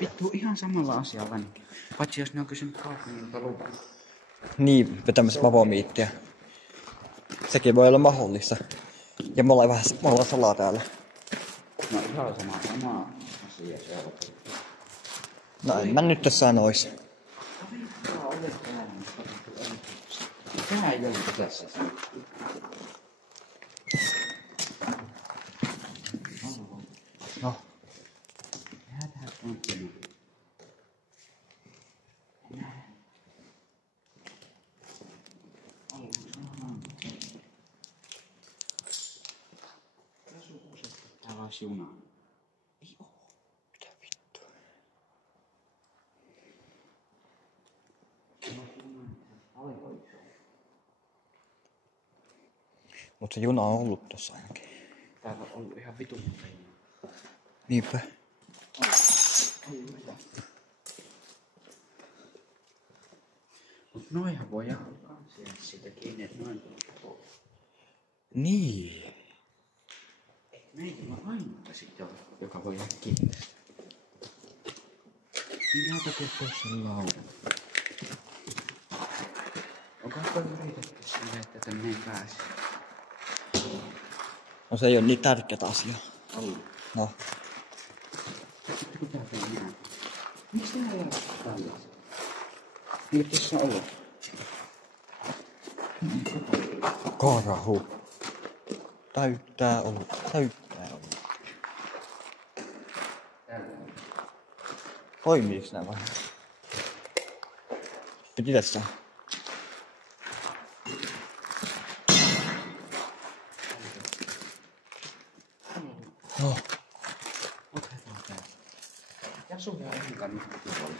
Vittu ihan samalla asialla niin. Paitsi jos ne on kysynyt kaupungilta luvan. Niin, vetämässä Mavomiittiä. Sekin voi olla mahdollista. Ja me ollaan salaa täällä. No ihan sama asia se on. No en mä nyt tässä sanois. Tää ei ollut tässä. No. Tehdään tonttinen. Täällä olisi juna. Ei oo. Mitä vittua? Mut se juna on ollut tossa ainakin. Täällä on ollut ihan vitun monta. Niinpä. Mut noihan voi jakaa kansia siitä kiinni, et noin tulee. Niin. Meillä on ainoa sit, joka voi jää kiinni. Minä takia tuossa laudan. Onko yritetty silleen, että tänne ei pääse? No se ei oo niin tärkeät asia. Ollut. No. Sitten kun täältä ei näe. Miksi tää ei ole tällaisia? Niin tässä on ollut. Karhu. Täyttää ollut. Toimiiks nää vai? Piti tässä. No. Otetaan tää. Ja sun ja enkan nyt tuolla.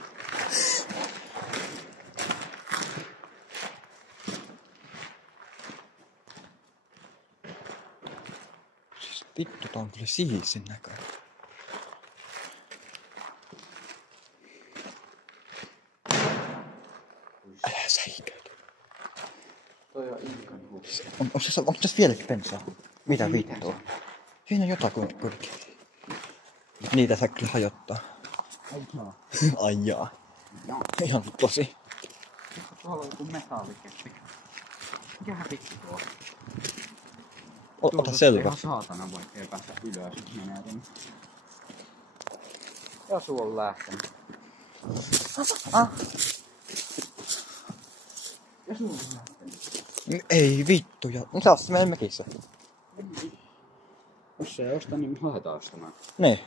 Siis vittu, tää on kyllä siisin näköinen. Älä säikäytä. Toi on enkan huusi. Onko tässä vieläkin bensaa? Mitä vittua? Siinä on jotakin kuitenkin. Niitä saa kyllä hajottaa. Ai jaa. Ihan tosi. Tuolla on joku metallikeppi. Mikähän vittu tuo? Ota selvä. Ihan saatana, vaikka ei päästä ylös, jos menee tänne. Ja suu on lähtenyt. Ja suu on lähtenyt. Ei vittu, ja missä meidän mekissä? Jos se ei osta, niin me lähdetään ostamaan. Niin.